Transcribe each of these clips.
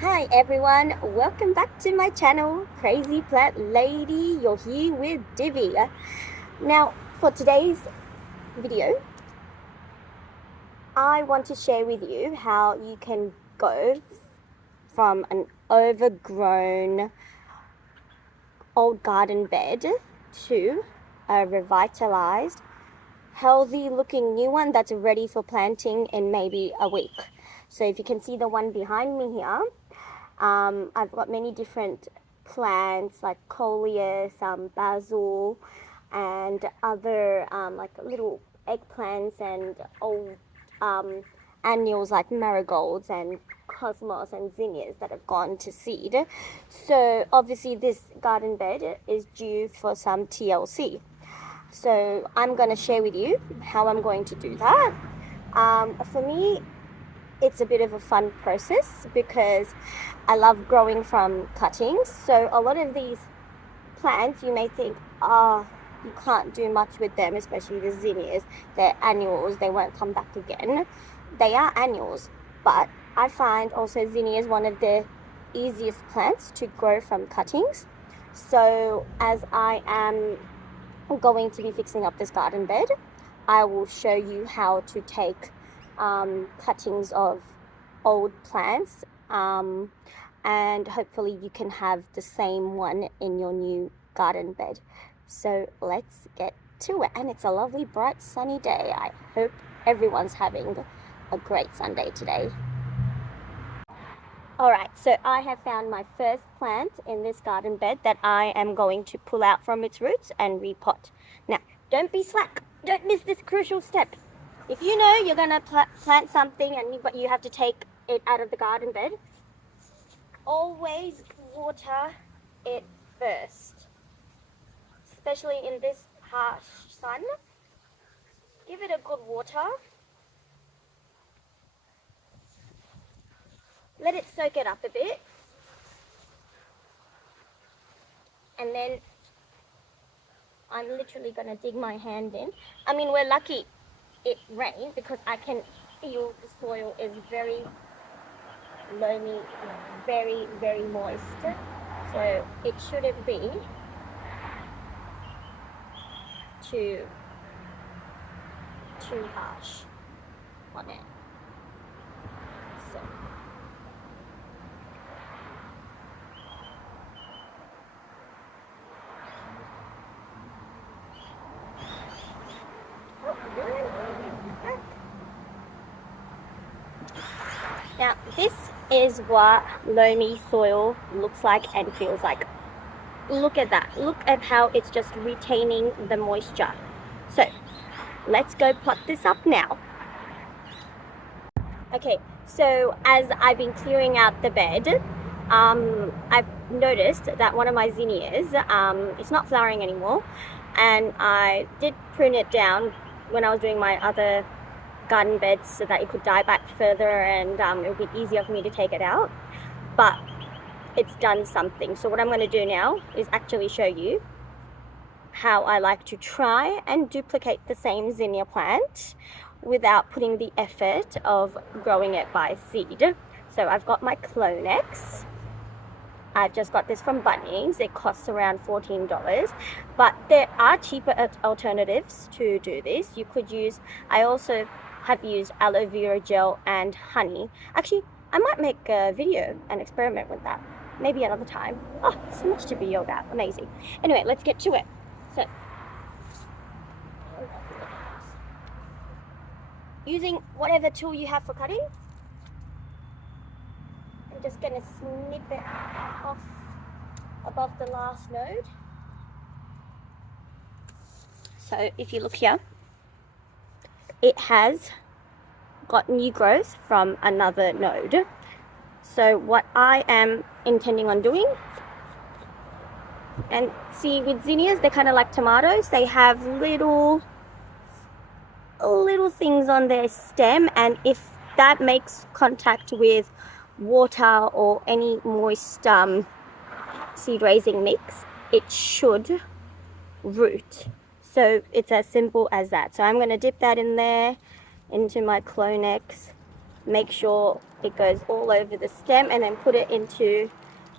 Hi everyone, welcome back to my channel, Crazy Plant Lady. You're here with Divi. Now, for today's video, I want to share with you how you can go from an overgrown old garden bed to a revitalized, healthy looking new one that's ready for planting in maybe a week. So if you can see the one behind me here, I've got many different plants like coleus, basil, and other like little eggplants and old annuals like marigolds and cosmos and zinnias that have gone to seed. So obviously this garden bed is due for some TLC. So I'm going to share with you how I'm going to do that. For me, it's a bit of a fun process because I love growing from cuttings. So a lot of these plants, you may think, oh, you can't do much with them, especially the zinnias. They're annuals, they won't come back again. They are annuals, but I find also zinnia is one of the easiest plants to grow from cuttings. So as I am going to be fixing up this garden bed, I will show you how to take cuttings of old plants, and hopefully you can have the same one in your new garden bed. So let's get to it. And it's a lovely bright sunny day. I hope everyone's having a great Sunday today. Alright, so I have found my first plant in this garden bed that I am going to pull out from its roots and repot. Now, don't be slack. Don't miss this crucial step. If you know you're going to plant something and you have to take it out of the garden bed, always water it first. Especially in this harsh sun. Give it a good water. Let it soak it up a bit. And then I'm literally going to dig my hand in. I mean, we're lucky it rained because I can feel the soil is very loamy, very, very moist. So it shouldn't be too harsh on it. So now this is what loamy soil looks like and feels like. Look at that. Look at how it's just retaining the moisture. So let's go pot this up now. Okay, so as I've been clearing out the bed, I've noticed that one of my zinnias, it's not flowering anymore, and I did prune it down when I was doing my other garden beds so that it could die back further and it would be easier for me to take it out, but it's done something. So what I'm going to do now is actually show you how I like to try and duplicate the same zinnia plant without putting the effort of growing it by seed. So I've got my Clonex. I've just got this from Bunnings. It costs around $14, but there are cheaper alternatives to do this. You could use, I also have used aloe vera gel and honey. Actually, I might make a video and experiment with that maybe another time. Oh, so much to be about. Amazing. Anyway, let's get to it. So using whatever tool you have for cutting, I'm just going to snip it off above the last node. So if you look here, it has got new growth from another node. So what I am intending on doing, and see with zinnias, they're kind of like tomatoes. They have little things on their stem, and if that makes contact with water or any moist seed raising mix, it should root. So it's as simple as that. So I'm going to dip that in there into my Clonex make sure it goes all over the stem, and then put it into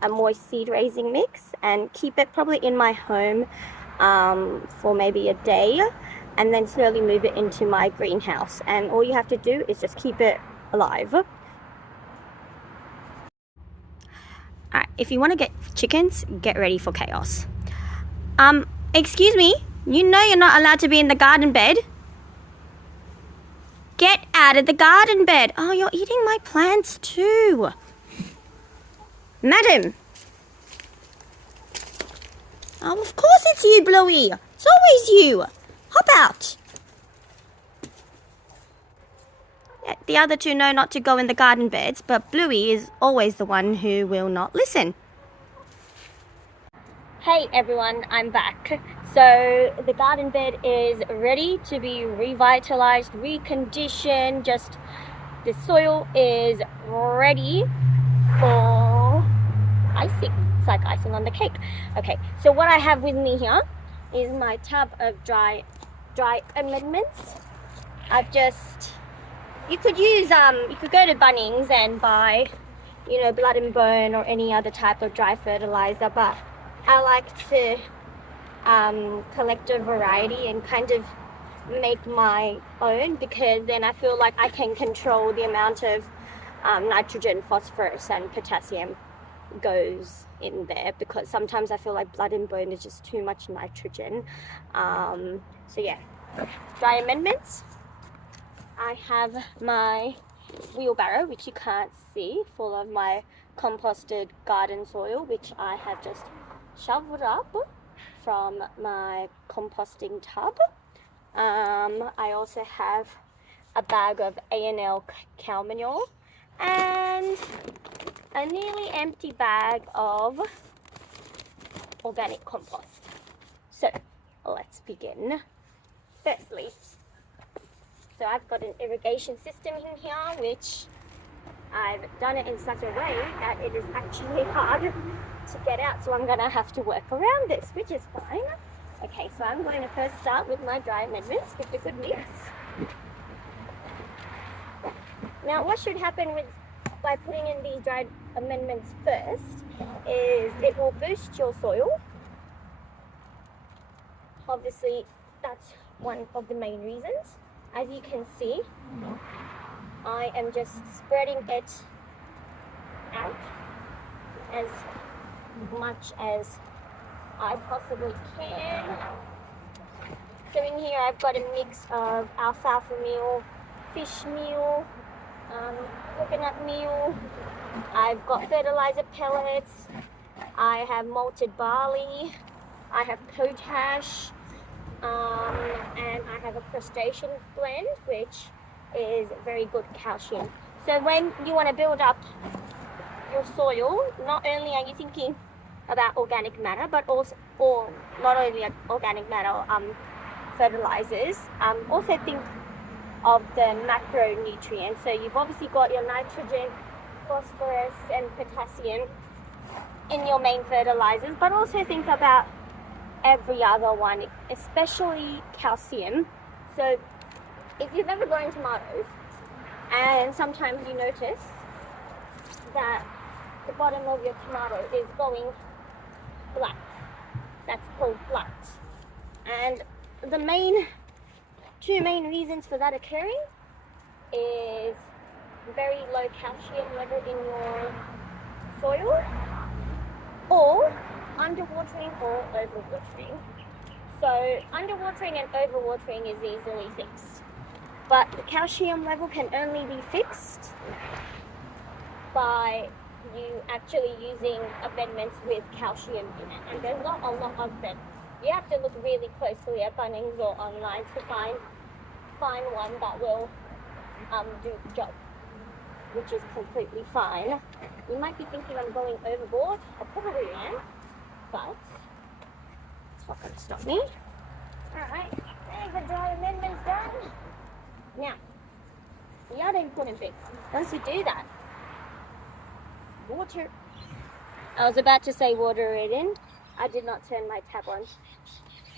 a moist seed raising mix and keep it probably in my home for maybe a day, and then slowly move it into my greenhouse. And all you have to do is just keep it alive. Alright, if you want to get chickens, get ready for chaos. Excuse me, you know you're not allowed to be in the garden bed. Get out of the garden bed. Oh, you're eating my plants too. Madam. Oh, of course it's you, Bluey. It's always you. Hop out. Yeah, the other two know not to go in the garden beds, but Bluey is always the one who will not listen. Hey everyone, I'm back. So the garden bed is ready to be revitalized, reconditioned. Just the soil is ready for icing. It's like icing on the cake. Okay, so what I have with me here is my tub of dry amendments. You could go to Bunnings and buy, Blood and Bone or any other type of dry fertilizer, but I like to collect a variety and kind of make my own, because then I feel like I can control the amount of nitrogen, phosphorus and potassium goes in there, because sometimes I feel like Blood and Bone is just too much nitrogen. So yeah, dry amendments. I have my wheelbarrow, which you can't see, full of my composted garden soil, which I have just shoveled up from my composting tub. I also have a bag of A&L cow manure and a nearly empty bag of organic compost. So let's begin. Firstly, so I've got an irrigation system in here, which I've done it in such a way that it is actually hard to get out, so I'm going to have to work around this, which is fine. Okay, so I'm going to first start with my dry amendments with the good mix. Now what should happen by putting in these dried amendments first is it will boost your soil. Obviously that's one of the main reasons. As you can see, I am just spreading it out as much as I possibly can. So in here I've got a mix of alfalfa meal, fish meal, coconut meal. I've got fertilizer pellets. I have malted barley. I have potash. And I have a crustacean blend, which is very good calcium. So when you want to build up your soil, not only are you thinking about organic matter, but also, or not only organic matter, fertilizers, also think of the macronutrients. So you've obviously got your nitrogen, phosphorus and potassium in your main fertilizers, but also think about every other one, especially calcium. So if you've ever grown tomatoes and sometimes you notice that the bottom of your tomato is going black, that's called blight. And the two main reasons for that occurring is very low calcium level in your soil, or underwatering or overwatering. So underwatering and overwatering is easily fixed, but the calcium level can only be fixed by you actually using amendments with calcium in it, and there's not a lot of them. You have to look really closely at Bunnings or online to find one that will do the job, which is completely fine. You might be thinking I'm going overboard. I probably am, but it's not going to stop me. Alright, there's the dry amendments done. Now, the other important thing, once you do that, water. I was about to say water it in. I did not turn my tap on.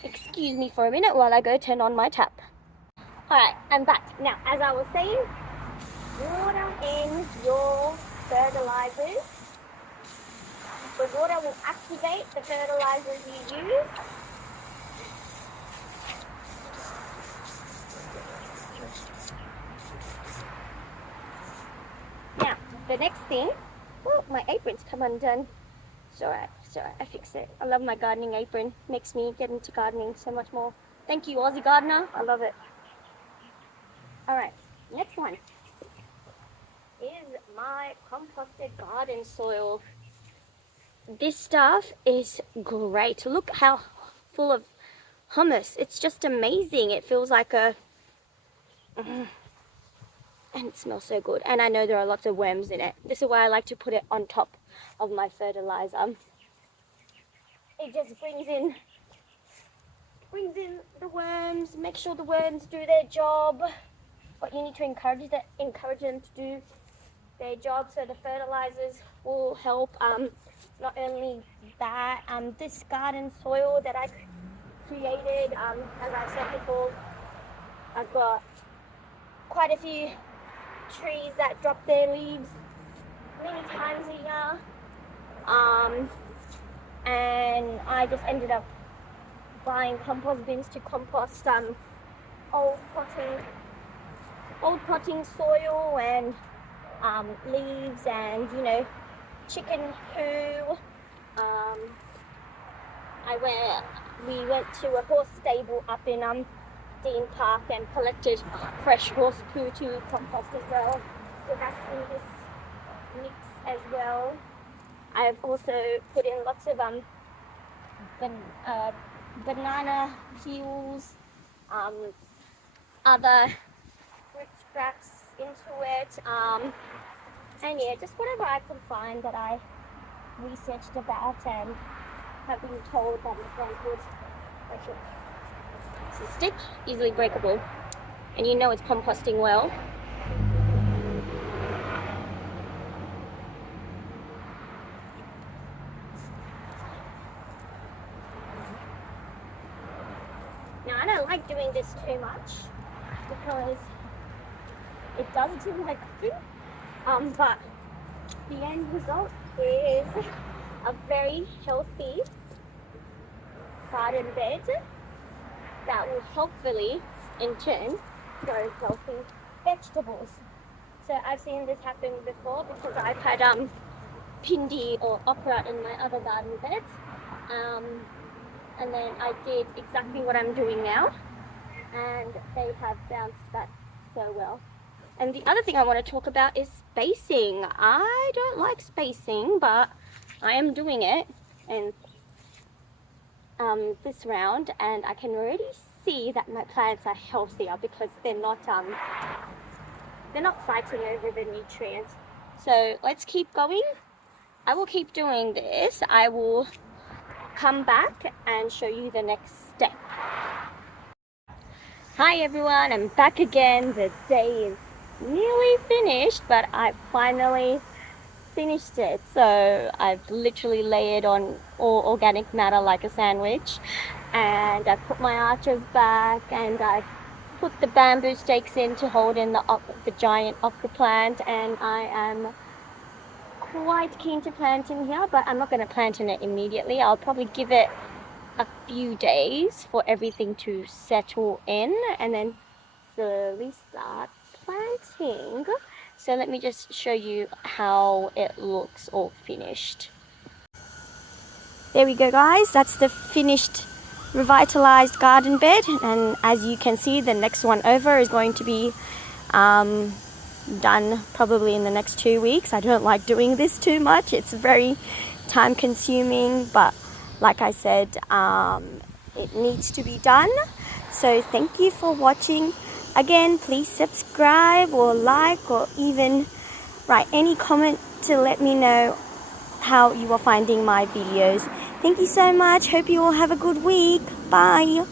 Excuse me for a minute while I go turn on my tap. Alright, I'm back. Now, as I was saying, water in your fertilizers. The water will activate the fertilizers you use. Now, the next thing, oh, my apron's come undone. It's alright, I fixed it. I love my gardening apron. Makes me get into gardening so much more. Thank you, Aussie Gardener. I love it. Alright, next one is my composted garden soil. This stuff is great. Look how full of hummus. It's just amazing. It feels like a... and it smells so good. And I know there are lots of worms in it. This is why I like to put it on top of my fertilizer. It just brings in the worms, make sure the worms do their job. But you need to encourage them to do their job, so the fertilizers will help. Not only that, this garden soil that I created, as I said before, I've got quite a few trees that drop their leaves many times a year, and I just ended up buying compost bins to compost old potting soil and leaves and, you know, chicken poo. We went to a horse stable up in Dean Park and collected fresh horse poo to compost as well. So that's in this mix as well. I've also put in lots of banana peels, other fruit scraps into it, and yeah, just whatever I could find that I researched about and have been told that is very good. It's a stick, easily breakable, and you know it's composting well. Now I don't like doing this too much because it does do my cooking, but the end result is a very healthy garden bed that will hopefully in turn grow healthy vegetables. So I've seen this happen before because I've had pindi or okra in my other garden beds, and then I did exactly what I'm doing now, and they have bounced back so well. And the other thing I want to talk about is spacing. I don't like spacing, but I am doing it in this round, and I can already see that my plants are healthier because they're not fighting over the nutrients. So let's keep going. I will keep doing this. I will come back and show you the next step. Hi everyone, I'm back again. The day is nearly finished, but I finally finished it. So I've literally layered on all organic matter like a sandwich, and I've put my arches back, and I've put the bamboo stakes in to hold in the giant okra plant, and I am quite keen to plant in here, but I'm not going to plant in it immediately. I'll probably give it a few days for everything to settle in and then slowly start planting. So let me just show you how it looks all finished. There we go guys, that's the finished revitalized garden bed, and as you can see the next one over is going to be done probably in the next 2 weeks. I don't like doing this too much, it's very time consuming, but like I said, it needs to be done. So thank you for watching. Again, please subscribe or like or even write any comment to let me know how you are finding my videos. Thank you so much. Hope you all have a good week. Bye.